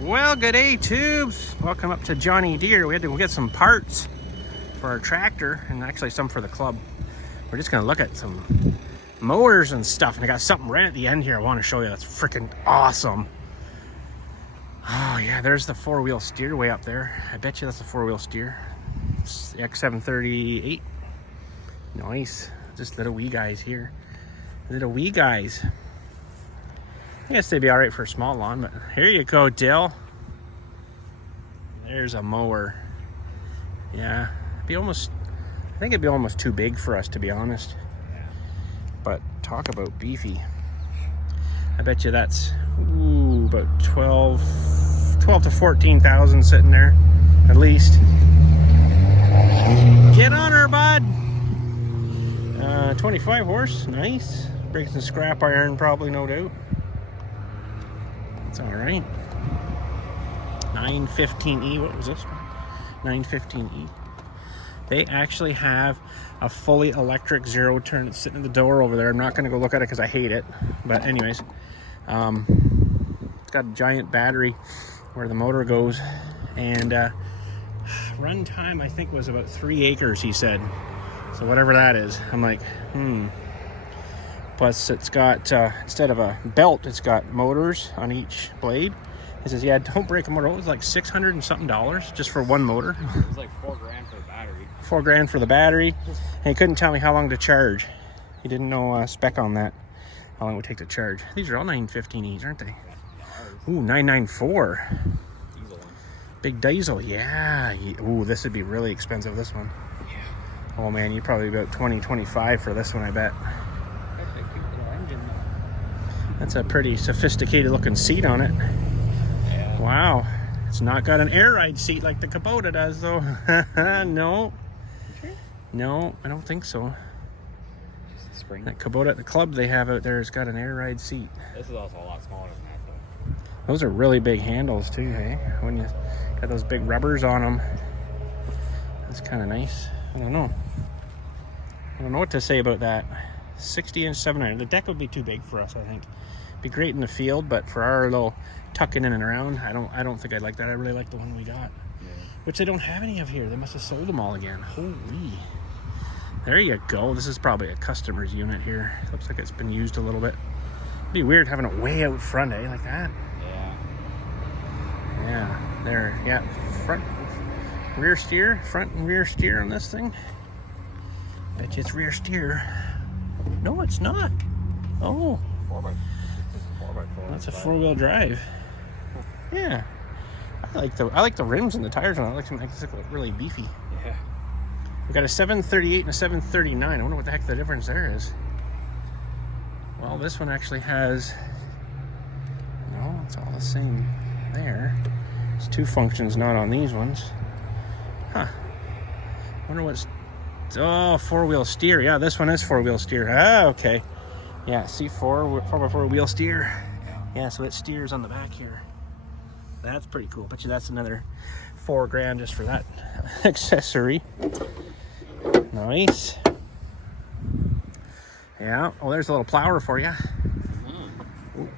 Well, good day, tubes. Welcome up to John Deere. We had to go get some parts for our tractor and actually some for the club. We're just gonna look at some mowers and stuff, and I got something right at the end here I want to show you. That's freaking awesome. Oh yeah, there's the four-wheel steer way up there. I bet you that's a four-wheel steer. It's the X738. Nice. Just little wee guys here. Little wee guys. I guess they'd be all right for a small lawn, but here you go, Dill. There's a mower. Yeah, I think it'd be almost too big for us, to be honest. But talk about beefy. I bet you that's about 12 to 14,000 sitting there, at least. Get on her, bud. 25 horse, nice. Breaks some scrap iron, probably, no doubt. It's all right. 915E, what was this one? 915E. They actually have a fully electric zero turn. It's sitting in the door over there. I'm not going to go look at it because I hate it. But anyways, it's got a giant battery where the motor goes. And run time, I think, was about 3 acres, he said. So whatever that is. I'm like, Plus, it's got, instead of a belt, it's got motors on each blade. He says, yeah, don't break a motor. It was like $600 and something just for one motor. It was like $4 grand for the battery. $4 for the battery. And he couldn't tell me how long to charge. He didn't know spec on that, how long it would take to charge. These are all 915Es, aren't they? Ooh, 994. Diesel one. Big diesel, yeah. Ooh, this would be really expensive, this one. Yeah. Oh man, you're probably about 25 for this one, I bet. That's a pretty sophisticated looking seat on it. Yeah. Wow. It's not got an air ride seat like the Kubota does, though. No. Sure? No, I don't think so. Just a spring. That Kubota at the club they have out there has got an air ride seat. This is also a lot smaller than that, though. Those are really big handles, too, hey? When you got those big rubbers on them. That's kind of nice. I don't know what to say about that. 60-inch 700. The deck would be too big for us, I think. Be great in the field, but for our little tucking in and around, I don't think I'd like that. I really like the one we got, Yeah. which they don't have any of here. They must have sold them all again. Holy, there you go. This is probably a customer's unit here. Looks like it's been used a little bit. It'd be weird having it way out front, eh, like that. Yeah, there. Yeah, front, rear steer, front and rear steer on this thing. Bet you it's rear steer. No, it's not. Oh, 4x4. that's a four-wheel drive. Yeah, I like the rims and the tires on it. I like them. They look really beefy. Yeah. We got a 738 and a 739. I wonder what the heck the difference there is. Well, this one actually has. No, it's all the same there. It's two functions not on these ones. Huh. Wonder what's. Oh, four-wheel steer. Yeah, this one is four-wheel steer. Ah, okay. Yeah, see, 4x4 wheel steer. Yeah, so it steers on the back here. That's pretty cool. Bet you that's another $4 just for that accessory. Nice. Yeah. Oh, there's a little plower for you. Ooh,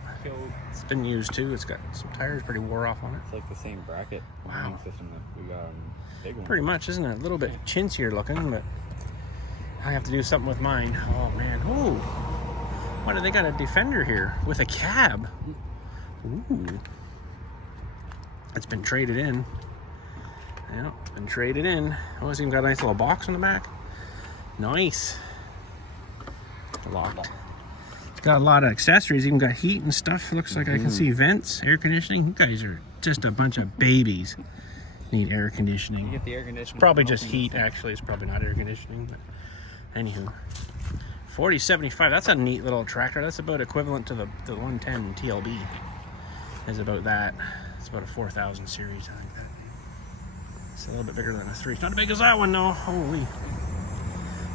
it's been used too. It's got some tires pretty wore off on it. It's like the same bracket Wow. system that we got on the big one. Pretty much, isn't it? A little bit chintzier looking, but I have to do something with mine. Oh man. Ooh. Why do they got a Defender here with a cab? Ooh. It's been traded in. Yeah, it's been traded in. Oh, it's even got a nice little box in the back. Nice. Locked. It's got a lot of accessories. Even got heat and stuff. Looks like I can see vents, air conditioning. You guys are just a bunch of babies. Need air conditioning. You get the air conditioning. Probably just heat, actually. It's probably not air conditioning, but anywho. 4075, that's a neat little tractor. That's about equivalent to the 110 TLB. Is about that. It's about a 4000 series, I think that. It's a little bit bigger than a 3. It's not as big as that one, though. Holy.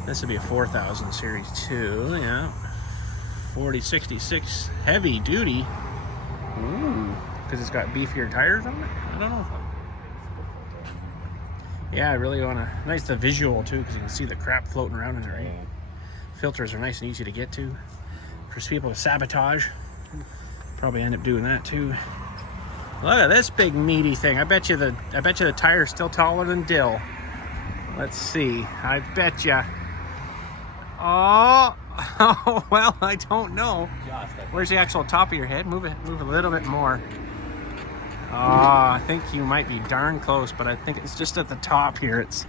This would be a 4000 series, too. Yeah. 4066 heavy duty. Ooh. Because it's got beefier tires on it? I don't know. Yeah, I really want to. Nice the visual, too, because you can see the crap floating around in there, right? Yeah. Filters are nice and easy to get to. For people with sabotage, probably end up doing that too. Look at this big meaty thing. I bet you the tire's still taller than Dill. Let's see. I bet you. Oh, oh, well, I don't know. Where's the actual top of your head? Move a little bit more. Oh, I think you might be darn close, but I think it's just at the top here. It's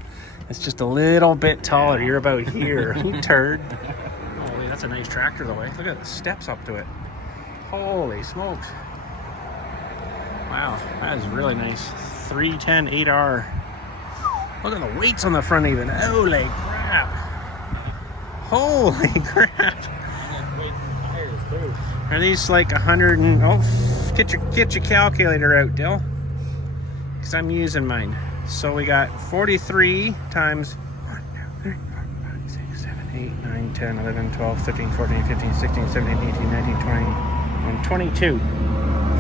just a little bit taller. You're about here. You turd. Holy, that's a nice tractor though, eh? Look at the steps up to it. Holy smokes. Wow, that is really nice. 310 8R. Look at the weights on the front even. Holy crap. Holy crap. Are these like 100 and... Oh, get your calculator out, Dill. Because I'm using mine. So we got 43 times 1, 2, 3, 4, 5, 6, 7, 8, 9, 10, 11, 12, 13, 14, 15, 16, 17, 18, 19, 20, and 22.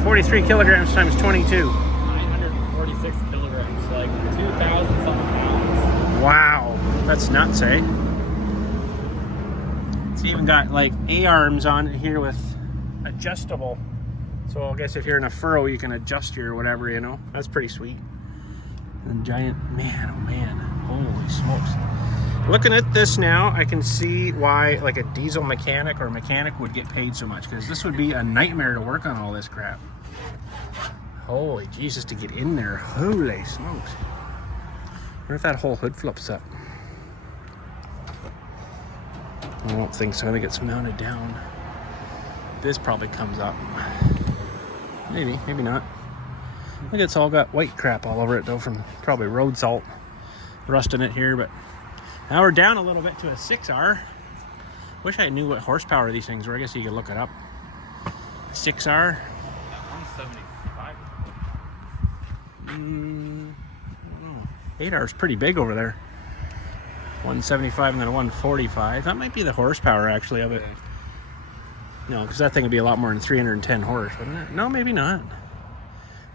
43 kilograms times 22. 946 kilograms, like 2,000 something pounds. Wow, that's nuts, eh? It's even got like A-arms on it here with adjustable. So I guess if you're in a furrow, you can adjust your whatever, you know. That's pretty sweet. And giant, man, oh man, holy smokes. Looking at this now, I can see why like a diesel mechanic or mechanic would get paid so much, because this would be a nightmare to work on all this crap. Holy Jesus, to get in there, holy smokes. I wonder if that whole hood flips up. I don't think so. I think it's mounted down. This probably comes up. Maybe, maybe not. I think it's all got white crap all over it though, from probably road salt rusting it here. But now we're down a little bit to a 6R. Wish I knew what horsepower these things were. I guess you could look it up. 6R. 175. I don't know. 8R is pretty big over there. 175 and then a 145. That might be the horsepower actually of it. No, because that thing would be a lot more than 310 horse, wouldn't it? No, maybe not.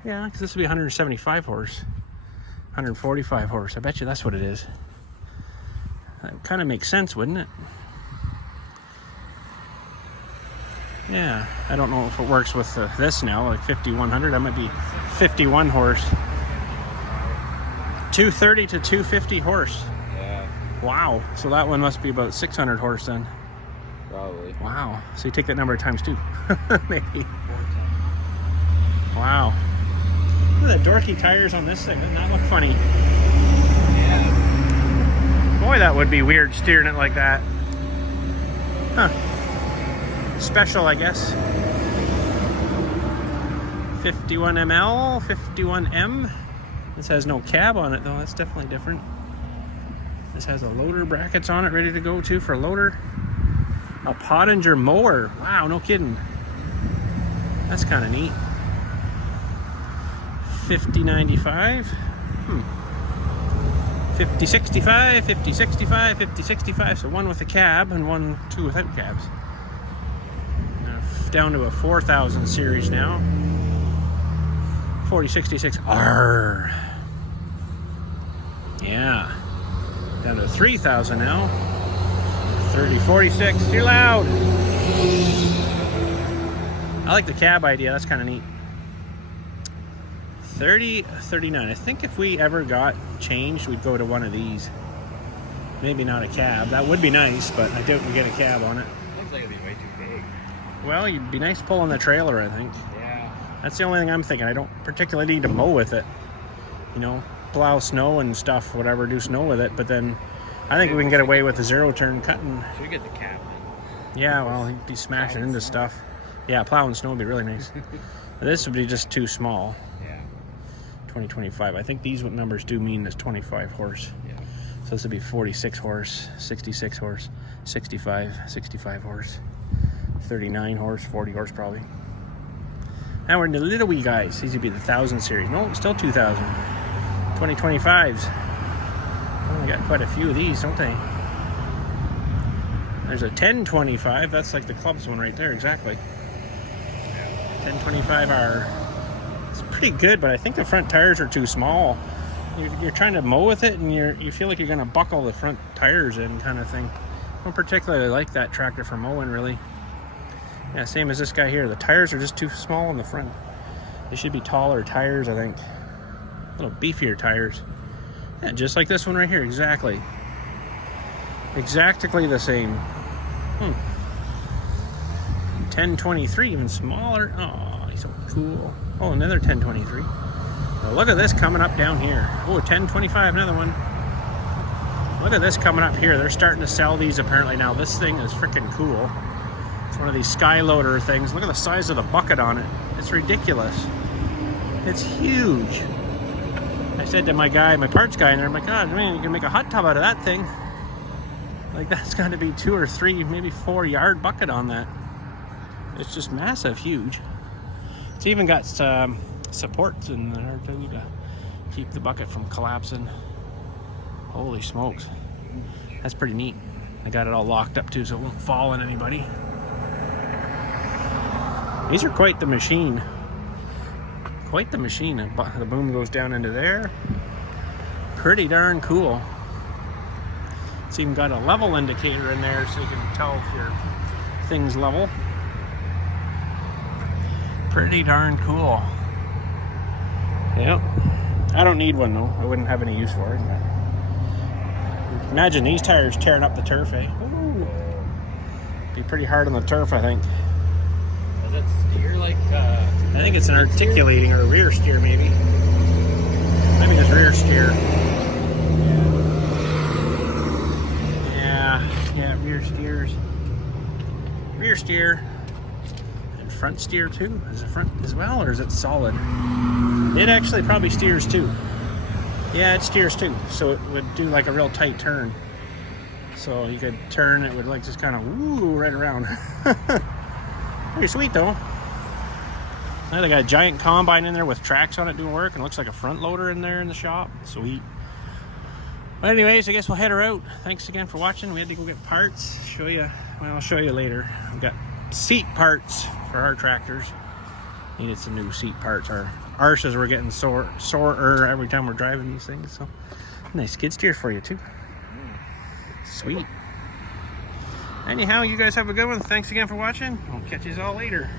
Yeah, because this would be 175 horse. 145 horse. I bet you that's what it is. That kind of makes sense, wouldn't it? Yeah, I don't know if it works with this now, like 5100. That might be 51 horse. 230 to 250 horse. Yeah. Wow. So that one must be about 600 horse then. Probably. Wow. So you take that number times 2. Maybe. Wow. Look at the dorky tires on this thing. Doesn't that look funny? Yeah. Boy, that would be weird steering it like that. Huh. Special, I guess. 51ML, 51M. This has no cab on it though. That's definitely different. This has a loader brackets on it ready to go too for a loader. A Pottinger mower. Wow, no kidding. That's kind of neat. 5095. 5065, 5065, 5065. So one with a cab and two without cabs. Down to a 4000 series now. 4066R. Yeah. Down to 3000 now. 3046. Too loud. I like the cab idea. That's kind of neat. 3039. I think if we ever got changed, we'd go to one of these. Maybe not a cab. That would be nice, but I doubt we get a cab on it. Looks like it'd be way too big. Well, you'd be nice pulling the trailer, I think. Yeah. That's the only thing I'm thinking. I don't particularly need to mow with it. You know, plow snow and stuff, whatever, do snow with it. But then I think we can get away with a zero-turn cutting. Should we get the cab then? Yeah, well, he'd be smashing into stuff. Yeah, plowing snow would be really nice. This would be just too small. Yeah. 2025. I think these numbers do mean this 25 horse. Yeah. So this would be 46 horse, 66 horse, 65 horse, 39 horse, 40 horse probably. Now we're in the little wee guys. These would be the 1000 series. No, still 2000. 2025s. Oh, we got quite a few of these, don't they? There's a 1025. That's like the club's one right there, exactly. 1025R. It's pretty good, but I think the front tires are too small. You're trying to mow with it, and you feel like you're going to buckle the front tires in, kind of thing. I don't particularly like that tractor for mowing, really. Yeah, same as this guy here. The tires are just too small in the front. They should be taller tires, I think. A little beefier tires. Yeah, just like this one right here, exactly. Exactly the same. 1023, even smaller. Oh, he's so cool. Oh, another 1023. Now look at this coming up down here. Oh, 1025, another one. Look at this coming up here. They're starting to sell these apparently now. This thing is freaking cool. It's one of these Skyloader things. Look at the size of the bucket on it. It's ridiculous. It's huge. I said to my guy, my parts guy in there, I'm like, God, man, you can make a hot tub out of that thing. Like, that's got to be 2 or 3, maybe 4 yard bucket on that. It's just massive, huge. It's even got supports in there too to keep the bucket from collapsing. Holy smokes. That's pretty neat. I got it all locked up too so it won't fall on anybody. These are quite the machine. Quite the machine. The boom goes down into there. Pretty darn cool. It's even got a level indicator in there so you can tell if your thing's level. Pretty darn cool. Yep. I don't need one though. I wouldn't have any use for it. Imagine these tires tearing up the turf, eh? Ooh. Be pretty hard on the turf, I think. Does it steer like I think it's an articulating or a rear steer, maybe. Maybe just rear steer. Yeah, rear steers. Rear steer. And front steer too. Is it front as well, or is it solid? It actually probably steers too. Yeah, it steers too. So it would do like a real tight turn. So you could turn, it would like just kind of woo right around. Pretty sweet though. Now they got a giant combine in there with tracks on it doing work, and it looks like a front loader in there in the shop. Sweet. But anyways, I guess we'll head her out. Thanks again for watching. We had to go get parts. Show you. Well, I'll show you later. We've got seat parts for our tractors. Needed some new seat parts. Our arses were getting sorer every time we're driving these things. So nice skid steer for you too. Sweet. Anyhow, you guys have a good one. Thanks again for watching. I'll catch you all later.